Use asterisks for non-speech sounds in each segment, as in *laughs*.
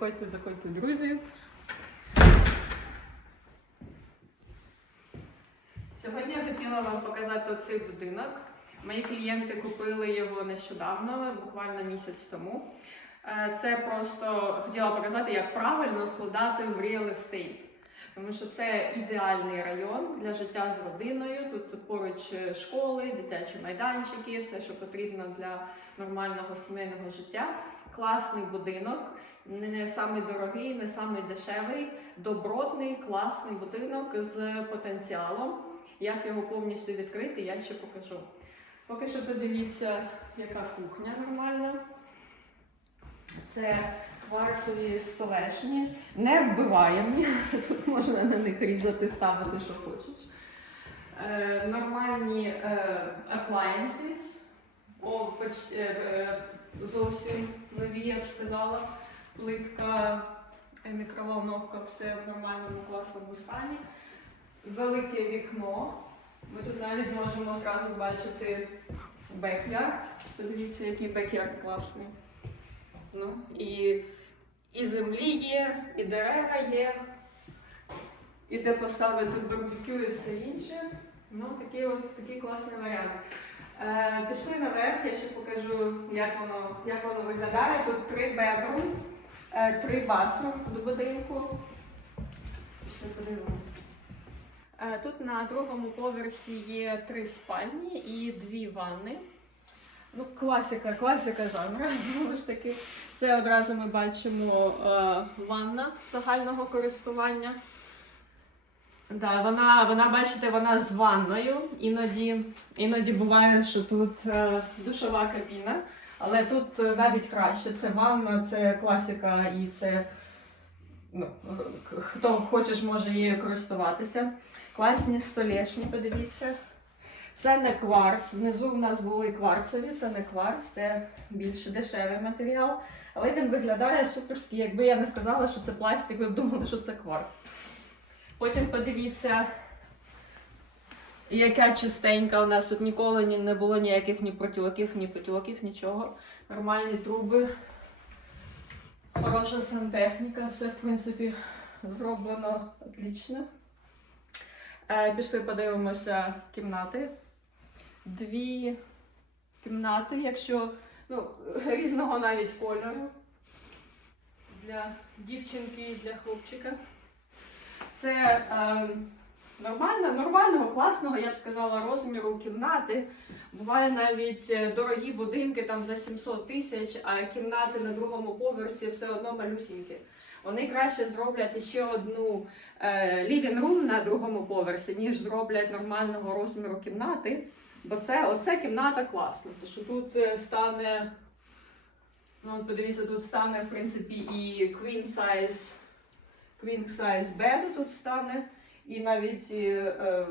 Заходьте, заходьте, друзі. Сьогодні я хотіла вам показати оцей будинок. Мої клієнти купили його нещодавно, буквально місяць тому. Е, Це просто хотіла показати, як правильно вкладати в real estate. Тому що це ідеальний район для життя з родиною. Тут, поруч е, школи, дитячі майданчики, все, що потрібно для нормального сімейного життя. Класний будинок, не самий дорогий, не самий дешевий, добротний, класний будинок з потенціалом. Як його повністю відкрити, я ще покажу. Поки що подивіться, яка кухня нормальна. Це кварцеві столешні, не вбиваємі. Тут *laughs* можна на них різати, ставити, що хочеш. Е, нормальні е, appliances, О, е, зовсім нові, я б сказала. Плитка, мікроволновка, все в нормальному класному стані. Велике вікно. Ми тут навіть можемо зразу бачити бекярд. Подивіться, який бекярд класний. Ну, і, і землі є, і дерева є, і де поставити барбекю і все інше. Ну, такий от такий класний варіант. Е, пішли наверх, я ще покажу, як воно, як воно виглядає. Тут три бедрум, е, три басрум до будинку. Пішли подивимось. Е, Тут на другому поверсі є три спальні і дві ванни. Ну, класика, класика жанру. *laughs* Знову ж таки, це одразу ми бачимо е, ванна загального користування. Да, вона, вона, бачите, вона з ванною. Іноді, іноді буває, що тут е, душова кабіна, але тут е, навіть краще. Це ванна, це класика і це ну, хто хочеш, може її користуватися. Класні столешні, подивіться. Це не кварц. Внизу в нас були кварцові, це не кварц, це більш дешевий матеріал. Але він виглядає суперський. Якби я не сказала, що це пластик, ви б думали, що це кварц. Потім подивіться, яка чистенька у нас тут ніколи не було ніяких ні протьоків, ні потьоків, нічого. Нормальні труби, хороша сантехніка, все в принципі зроблено отлично. Е, Пішли подивимося кімнати. Дві кімнати, якщо ну, різного навіть кольору для дівчинки і для хлопчика. Це е, нормально, нормального, класного, я б сказала, розміру кімнати. Буває навіть е, дорогі будинки там за 700 тисяч, а кімнати на другому поверсі все одно малюсінькі. Вони краще зроблять ще одну лівінг рум на другому поверсі, ніж зроблять нормального розміру кімнати. Бо це оце кімната класна. Тому що тут е, стане, ну подивіться, тут стане в принципі і queen size, queen size bed тут стане, і навіть і, е,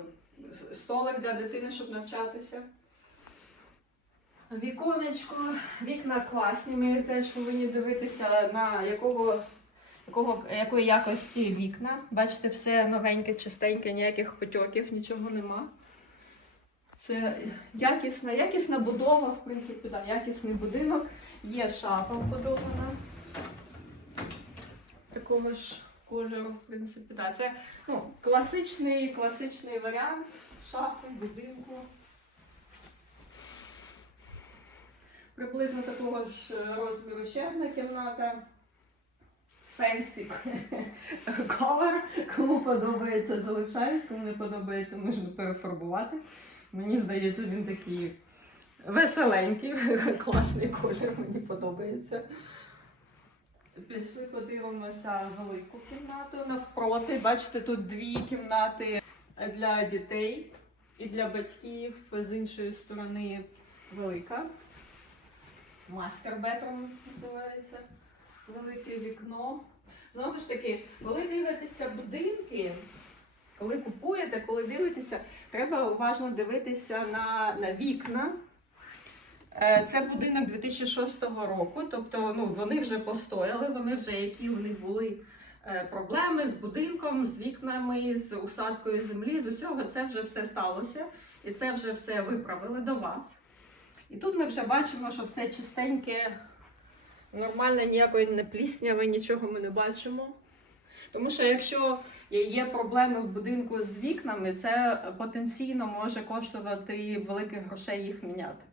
столик для дитини, щоб навчатися. Віконечко, вікна класні. Ми теж повинні дивитися на якого якого, якої якості вікна. Бачите, все новеньке, чистеньке, ніяких потьоків, нічого нема. Це якісна, якісна будова, в принципі, да, якісний будинок. Є шафа вбудована. Такого ж кольору, в принципі, да. Це ну, класичний, класичний варіант шафи, будинку. Приблизно такого ж е, розміру ще одна кімната. Фенсі *laughs* колор. Кому подобається, залишають, кому не подобається, можна перефарбувати. Мені здається, він такий веселенький, *laughs* класний колір, мені подобається. Пішли, подивимося велику кімнату навпроти. Бачите, тут дві кімнати для дітей і для батьків. З іншої сторони велика. Мастер бедрум називається. Велике вікно. Знову ж таки, коли дивитеся будинки, коли купуєте, коли дивитеся, треба уважно дивитися на, на вікна. Е, Це будинок 2006 року, тобто ну, вони вже постояли, вони вже які у них були е, проблеми з будинком, з вікнами, з усадкою землі, з усього це вже все сталося. І це вже все виправили до вас. І тут ми вже бачимо, що все чистеньке, Нормально ніякої не плісняви, нічого ми не бачимо. Тому що якщо є проблеми в будинку з вікнами, це потенційно може коштувати великих грошей їх міняти.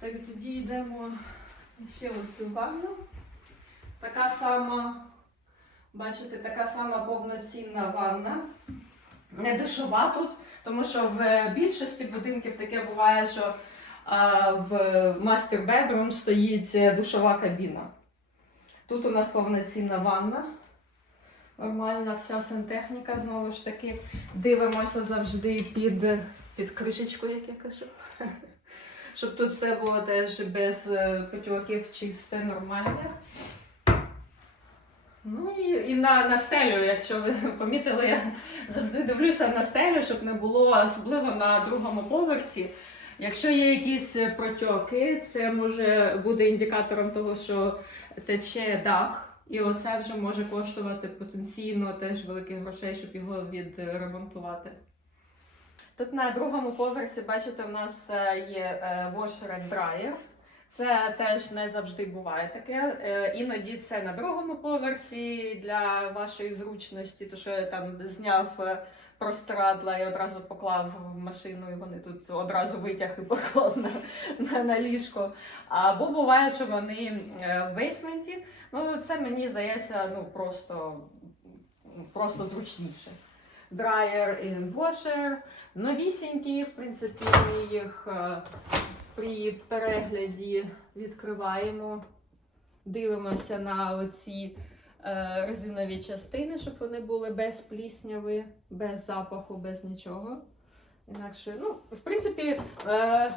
Так тоді йдемо ще в цю ванну. Така сама, бачите, така сама повноцінна ванна. Не душова тут, тому що в більшості будинків таке буває, що в bedroom стоїть душова кабіна. Тут у нас повноцінна ванна. Нормальна вся сантехніка, знову ж таки. Дивимося завжди під, під кришечку, як я кажу. *laughs* Щоб тут все було теж без е, потьоків, чисте, нормальне. Ну і, і на, на стелю, якщо ви *laughs* помітили, я завжди дивлюся на стелю, щоб не було особливо на другому поверсі. Якщо є якісь протьоки, це може бути індикатором того, що тече дах. І оце вже може коштувати потенційно теж великих грошей, щоб його відремонтувати. Тут на другому поверсі, бачите, у нас е, є dryer. Це теж не завжди буває таке. Е, Іноді це на другому поверсі для вашої зручності, то що я там зняв е, простирадла і одразу поклав в машину, і вони тут одразу витяг і поклав на, на, на ліжко. Або буває, що вони е, в бейсменті. Ну, це мені здається, ну просто, просто зручніше. Драйер і washer. Новісінькі, в принципі, їх при перегляді відкриваємо, дивимося на оці е, резинові частини, щоб вони були без плісняви, без запаху, без нічого. Інакше, ну, в принципі, е,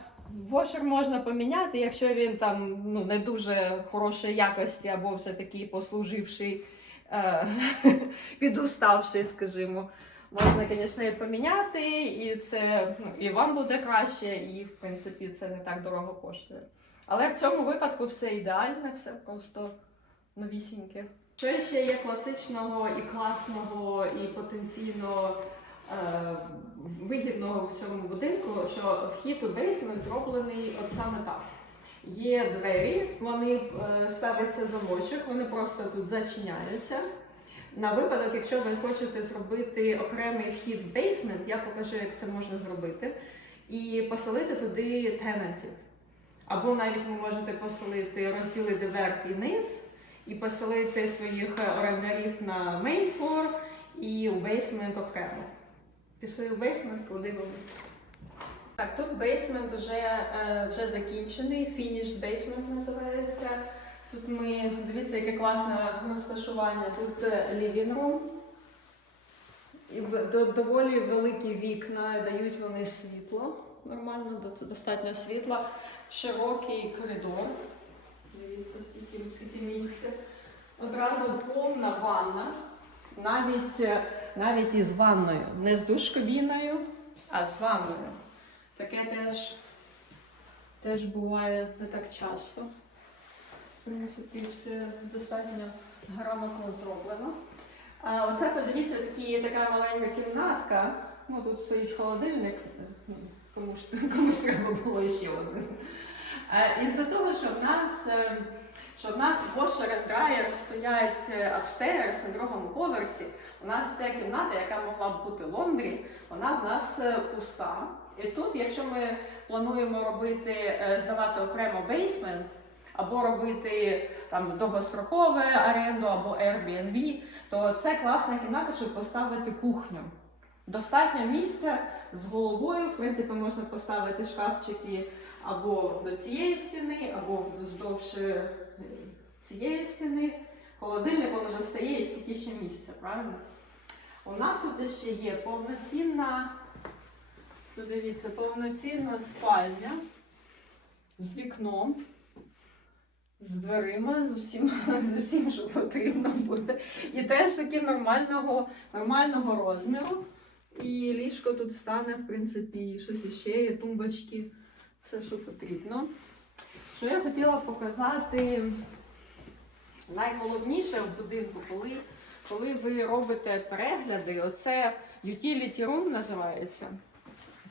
вошер можна поміняти, якщо він там ну, не дуже хорошої якості або все-таки послуживший, е, *laughs* підуставший, скажімо. Можна, звісно, і поміняти, і це ну, і вам буде краще, і в принципі це не так дорого коштує. Але в цьому випадку все ідеальне, все просто новісіньке. Що ще є класичного і класного, і потенційно е, вигідного в цьому будинку, що вхід у бейсмент зроблений от саме так. Є двері, вони е, ставиться замочок, вони просто тут зачиняються. На випадок, якщо ви хочете зробити окремий вхід в бейсмент, я покажу, як це можна зробити, і поселити туди тенантів. Або навіть ви можете поселити, розділити верх і низ, і поселити своїх орендарів на main floor і у бейсмент окремо. Пішли в бейсмент, подивимось. Так, тут бейсмент вже, е, вже закінчений, finished basement називається. Тут ми, дивіться, яке класне розташування. Тут е, living. І доволі великі вікна, дають вони світло. Нормально, достатньо світла. Широкий коридор. Дивіться, скільки, скільки місця. Одразу повна ванна. Навіть, е, навіть із ванною. Не з душкабіною, а з ванною. Таке теж, теж буває не так часто. В принципі, все достатньо грамотно зроблено. А оце подивіться, такі, така маленька кімнатка. Ну тут стоїть холодильник, комусь, комусь треба було ще один. Е, Із-за того, що в нас, е, що в нас washer and dryer стоять upstairs на другому поверсі, у нас ця кімната, яка могла б бути лондрі, вона в нас е, пуста. І тут, якщо ми плануємо робити, здавати окремо бейсмент, або робити там довгострокове оренду, або Airbnb, то це класна кімната, щоб поставити кухню. Достатньо місця з головою, в принципі, можна поставити шкафчики або до цієї стіни, або вздовж е, цієї стіни. Холодильник вже стає і скільки ще місця, правильно? У нас тут ще є повноцінна, подивіться, повноцінна спальня з вікном з дверима, з усім, *laughs* з усім, що потрібно буде. І теж таки нормального, нормального розміру. І ліжко тут стане, в принципі, щось іще, є тумбочки, все, що потрібно. Що я хотіла показати найголовніше в будинку, коли, коли ви робите перегляди, оце utility room називається.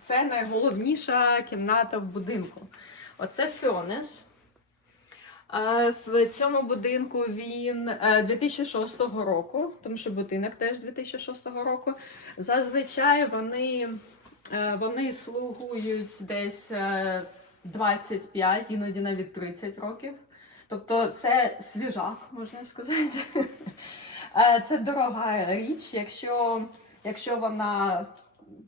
Це найголовніша кімната в будинку. Оце фьонес. Е, В цьому будинку він е, 2006 року, тому що будинок теж 2006 року. Зазвичай вони, е, вони слугують десь е, 25, іноді навіть 30 років. Тобто це свіжак, можна сказати. *laughs* Е, Це дорога річ, якщо, якщо вона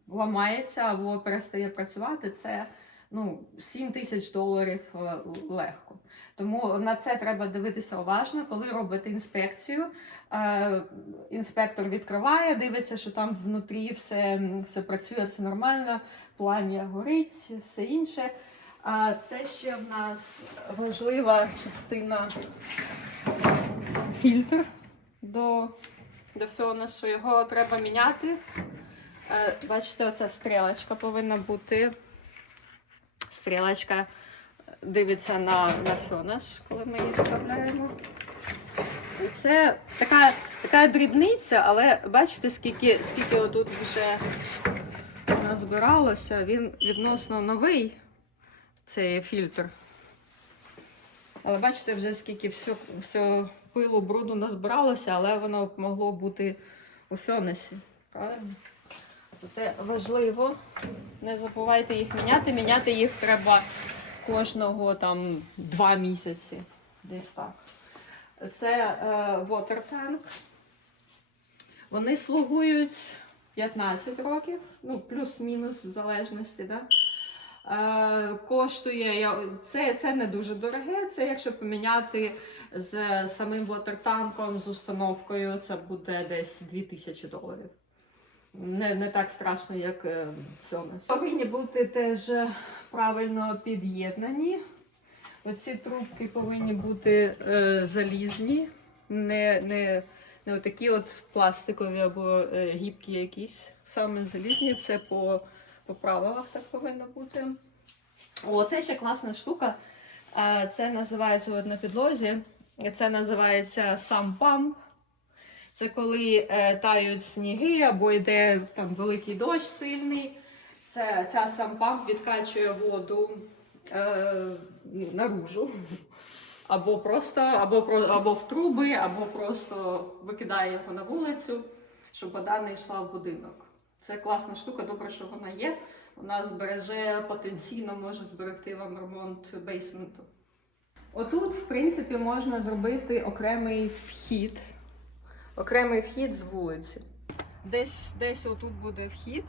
ламається або перестає працювати, це ну, 7 тисяч доларів е, легко. Тому на це треба дивитися уважно, коли робите інспекцію. Е, інспектор відкриває, дивиться, що там внутрі все, все працює, все нормально, плам'я горить, все інше. А це ще в нас важлива частина фільтр до, до фьонесу. Його треба міняти. Е, Бачите, оця стрілочка повинна бути. Стрілочка дивиться на, на фьонес, коли ми її вставляємо. І це така, така дрібниця, але бачите, скільки, скільки отут вже назбиралося. Він відносно новий, цей фільтр. Але бачите, вже скільки все, все пилу, бруду назбиралося, але воно могло бути у фьонесі. Правильно? Це важливо. Не забувайте їх міняти. Міняти їх треба кожного там два місяці. Десь так. Це е, water tank. Вони слугують 15 років, ну, плюс-мінус в залежності. Да? Е, коштує це, це не дуже дороге. Це якщо поміняти з самим вотертанком, з установкою, це буде десь 2000 доларів. Не, не так страшно, як е, Фьонес. Повинні бути теж правильно під'єднані. Оці трубки повинні бути е, залізні, не, не, не отакі от пластикові або е, гібкі якісь. Саме залізні, це по, по правилах так повинно бути. О, це ще класна штука. Е, Це називається на підлозі. Це називається сам памп. Це коли е, тають сніги або йде там великий дощ сильний. Це ця сам відкачує воду е, наружу. Або просто, або, або в труби, або просто викидає його на вулицю, щоб вода не йшла в будинок. Це класна штука, добре, що вона є. Вона збереже потенційно може зберегти вам ремонт бейсменту. Отут, в принципі, можна зробити окремий вхід. Окремий вхід з вулиці. Десь, десь отут буде вхід.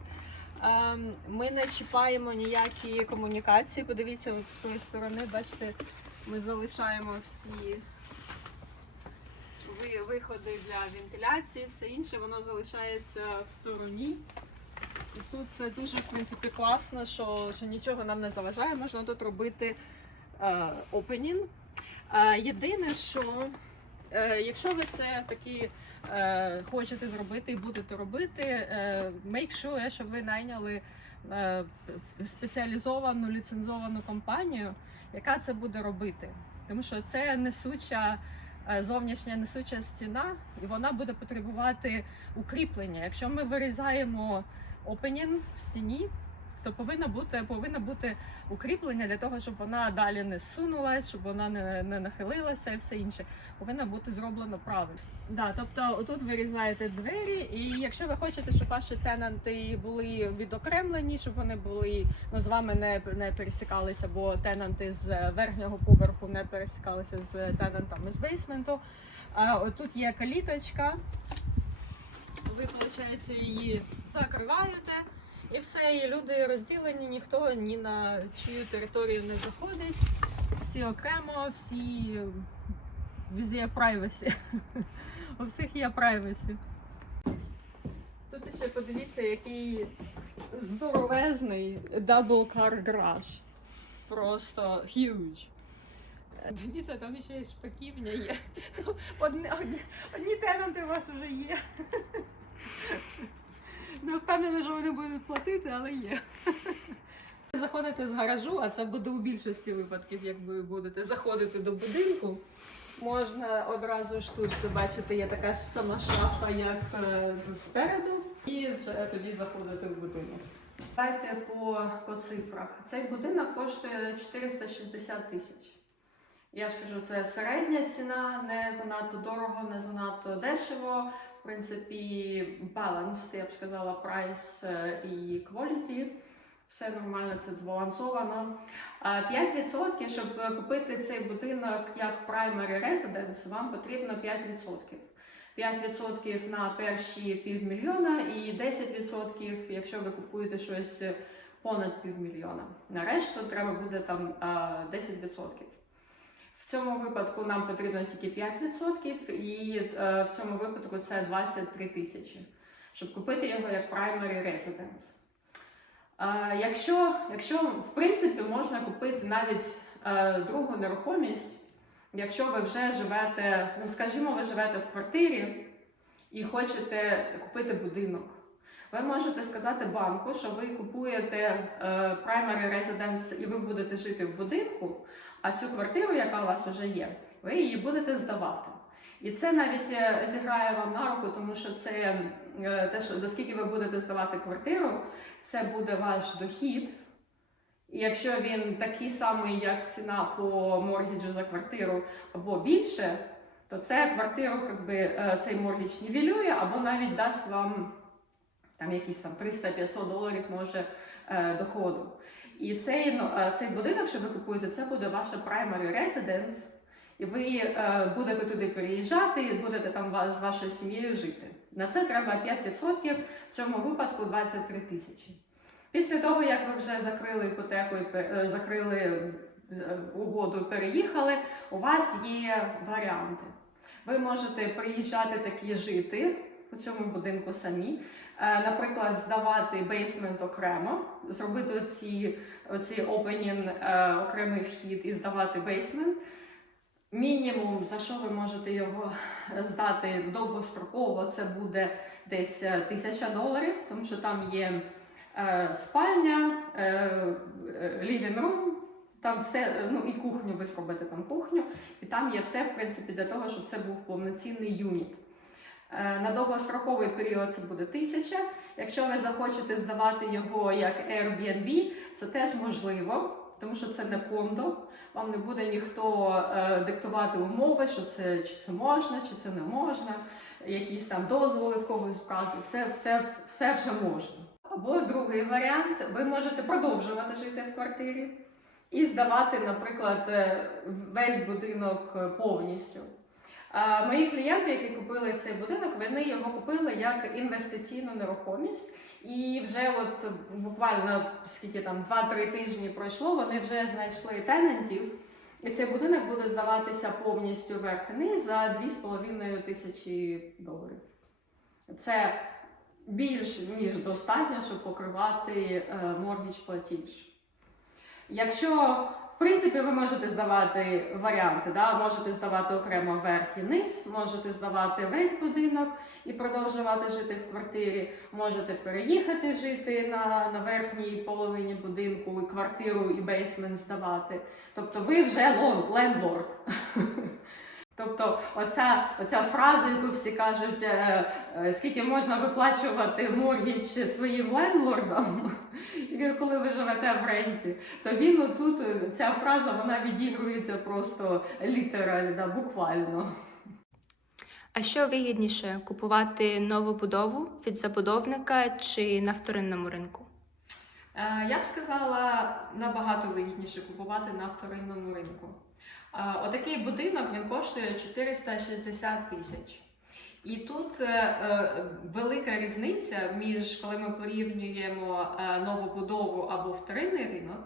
Ем, Ми не чіпаємо ніякі комунікації. Подивіться, от з тої сторони, бачите, ми залишаємо всі виходи для вентиляції, все інше, воно залишається в стороні. І тут це дуже в принципі класно, що, що нічого нам не заважає, можна тут робити е, опенінг. Е, єдине, що е, якщо ви це такі хочете зробити і будете робити, е, make sure, щоб ви найняли е, спеціалізовану ліцензовану компанію, яка це буде робити. Тому що це несуча. е, Зовнішня несуча стіна, і вона буде потребувати укріплення. Якщо ми вирізаємо опенінг в стіні, то повинно бути, повинно бути укріплення для того, щоб вона далі не сунулась, щоб вона не, не нахилилася і все інше. Повинно бути зроблено правильно. Да, тобто отут вирізаєте двері, і якщо ви хочете, щоб ваші тенанти були відокремлені, щоб вони були ну, з вами не, не пересікалися, бо тенанти з верхнього поверху не пересікалися з тенантами з бейсменту. А отут є каліточка. Ви, виходить, її закриваєте. І все, і люди розділені, ніхто ні на чию територію не заходить. Всі окремо, всі везде privacy. *laughs* У всіх є privacy. Тут ще подивіться, який здоровезний car garage. Просто huge. Дивіться, там ще й шпаківня є. *laughs* Ну, Одні, одні, одні тенанти у вас вже є. Не впевнена, що вони будуть платити, але є. Заходите з гаражу, а це буде у більшості випадків, як ви будете заходити до будинку. Можна одразу ж тут бачите, є така ж сама шафа, як е, спереду, і вже тоді заходити в будинок. Давайте по, по цифрах. Цей будинок коштує 460 тисяч. Я ж кажу, це середня ціна, не занадто дорого, не занадто дешево. Принципі, баланс, я б сказала, прайс е, і quality. Все нормально, це збалансовано. А 5%, щоб купити цей будинок як primary residence, вам потрібно 5%. 5% на перші півмільйона і 10%, якщо ви купуєте щось понад півмільйона. На решту треба буде там 10%. В цьому випадку нам потрібно тільки 5%, і е, в цьому випадку це 23 тисячі, щоб купити його як primary residence. Е, якщо, якщо в принципі можна купити навіть е, другу нерухомість, якщо ви вже живете, ну скажімо, ви живете в квартирі і хочете купити будинок. Ви можете сказати банку, що ви купуєте е, primary residence і ви будете жити в будинку, а цю квартиру, яка у вас вже є, ви її будете здавати. І це навіть е, зіграє вам на руку, тому що це е, те, що за скільки ви будете здавати квартиру, це буде ваш дохід. І якщо він такий самий, як ціна по моргіджу за квартиру або більше, то це квартиру, якби, е, цей моргідж нівелює, або навіть дасть вам там якісь там 300-500 доларів може е, доходу. І цей, ну, е, цей будинок, що ви купуєте, це буде ваша primary residence, і ви е, будете туди переїжджати, і будете там з вашою сім'єю жити. На це треба 5%, в цьому випадку 23 тисячі. Після того, як ви вже закрили іпотеку і е, закрили е, угоду переїхали, у вас є варіанти. Ви можете приїжджати такі жити у цьому будинку самі. Е, Наприклад, здавати бейсмент окремо, зробити оці, оці opening, е, окремий вхід і здавати бейсмент. Мінімум, за що ви можете його здати довгостроково, це буде десь е, тисяча доларів, тому що там є спальня, living room, там все, ну і кухню, ви зробите там кухню, і там є все, в принципі, для того, щоб це був повноцінний юніт. Е, На довгостроковий період це буде тисяча. Якщо ви захочете здавати його як Airbnb, це теж можливо, тому що це не кондо. Вам не буде ніхто е, диктувати умови, що це чи це можна, чи це не можна, якісь там дозволи в когось брати. Все, все, все вже можна. Або другий варіант: ви можете продовжувати жити в квартирі і здавати, наприклад, е, весь будинок повністю. Мої клієнти, які купили цей будинок, вони його купили як інвестиційну нерухомість. І вже от буквально скільки там 2-3 тижні пройшло, вони вже знайшли тенантів. І цей будинок буде здаватися повністю верх і низ за 2,5 тисячі доларів. Це більш ніж достатньо, щоб покривати моргідж платіж. Якщо в принципі, ви можете здавати варіанти, да? можете здавати окремо верх і низ, можете здавати весь будинок і продовжувати жити в квартирі, можете переїхати жити на, на верхній половині будинку, і квартиру і бейсмент здавати. Тобто ви вже лендлорд. *laughs* Тобто, оця, оця фраза, яку всі кажуть, е, е, скільки можна виплачувати моргідж своїм лендлордам, *laughs* коли ви живете в ренті, то він отут, е, ця фраза вона відігрується просто літерально, буквально. А що вигідніше купувати нову будову від забудовника чи на вторинному ринку? Е, Я б сказала, набагато вигідніше купувати на вторинному ринку. Отакий будинок він коштує 460 тисяч. І тут е, е, велика різниця між коли ми порівнюємо е, новобудову або вторинний ринок,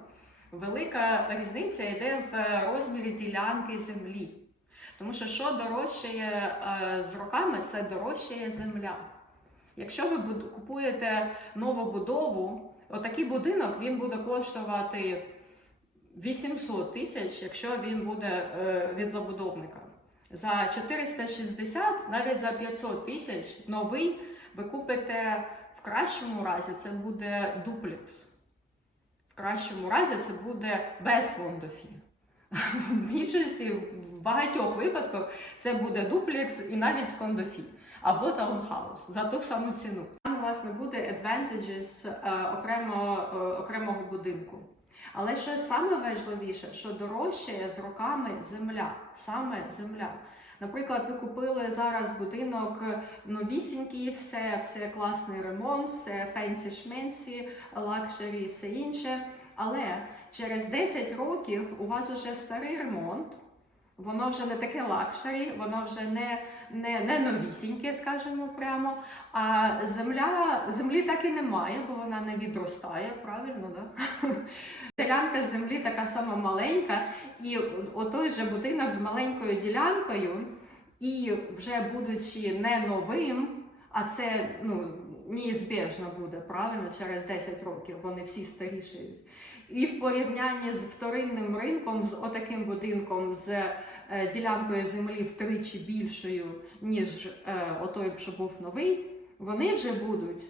велика різниця йде в розмірі ділянки землі. Тому що що дорожчає з роками, це дорожчає земля. Якщо ви купуєте нову будову, отакий будинок він буде коштувати 800 тисяч, якщо він буде е, від забудовника. За 460, навіть за 500 тисяч новий ви купите в кращому разі це буде дуплекс. В кращому разі це буде без кондофі. В більшості, в багатьох випадках це буде дуплекс і навіть з кондофі або таунхаус за ту саму ціну. Там у вас не буде advantages е, окремо, е, окремого будинку. Але що саме важливіше, що дорожчає з роками земля, саме земля. Наприклад, ви купили зараз будинок е, новісінький, все, все класний ремонт, все фенсі шменсі, лакшері, все інше. Але через 10 років у вас вже старий ремонт, воно вже не таке лакшері, воно вже не, не, не новісіньке, скажімо прямо. А земля, землі так і немає, бо вона не відростає, правильно, да? *laughs* Ділянка землі така сама маленька, і отой же будинок з маленькою ділянкою, і вже будучи не новим, а це ну, неізбіжно буде, правильно, через 10 років вони всі старішають. І в порівнянні з вторинним ринком, з отаким будинком, з е, ділянкою землі втричі більшою, ніж е, отой, що був новий, вони вже будуть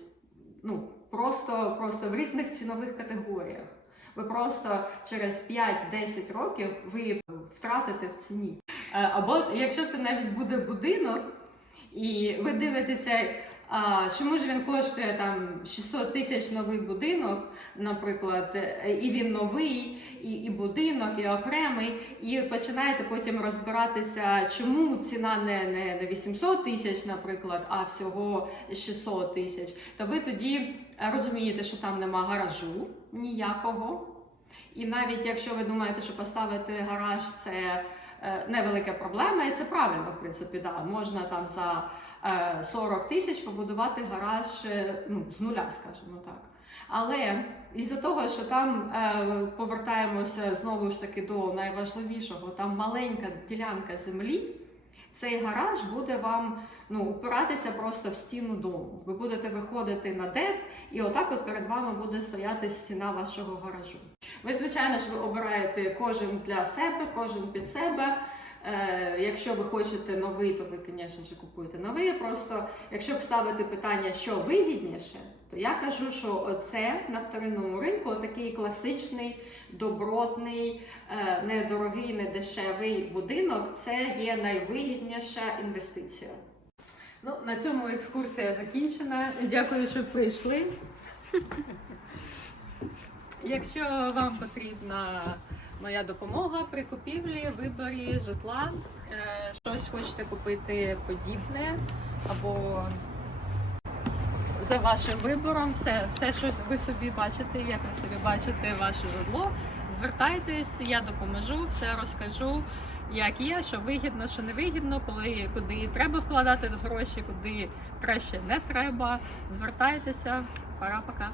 ну, просто, просто в різних цінових категоріях. Ви просто через 5-10 років ви втратите в ціні. Е, Або якщо це навіть буде будинок, і ви дивитеся, чому ж він коштує там 600 тисяч новий будинок, наприклад, е, і він новий, і, і будинок, і окремий, і починаєте потім розбиратися, чому ціна не, не, не 800 тисяч, наприклад, а всього 600 тисяч, то ви тоді розумієте, що там нема гаражу ніякого. І навіть якщо ви думаєте, що поставити гараж це невелика проблема, і це правильно, в принципі, да. можна там за е, 40 тисяч побудувати гараж е, ну, з нуля, скажімо так. Але із-за того, що там е, повертаємося знову ж таки до найважливішого, там маленька ділянка землі, цей гараж буде вам ну, упиратися просто в стіну дому. Ви будете виходити на деп, і отак от перед вами буде стояти стіна вашого гаражу. Ви, звичайно ж, ви обираєте кожен для себе, кожен під себе. Е, якщо ви хочете новий, то ви, звісно купуєте новий. Просто якщо б ставити питання, що вигідніше, то я кажу, що оце на вторинному ринку такий класичний, добротний, е, недорогий, не дешевий будинок це є найвигідніша інвестиція. Ну, на цьому екскурсія закінчена. Дякую, що прийшли. *laughs* Якщо вам потрібна моя допомога при купівлі, виборі житла, е, щось хочете купити подібне, або за вашим вибором, все, все, що ви собі бачите, як ви собі бачите ваше житло, звертайтесь, я допоможу, все розкажу, як є, що вигідно, що не вигідно, коли куди треба вкладати гроші, куди краще не треба. Звертайтеся, пора пока.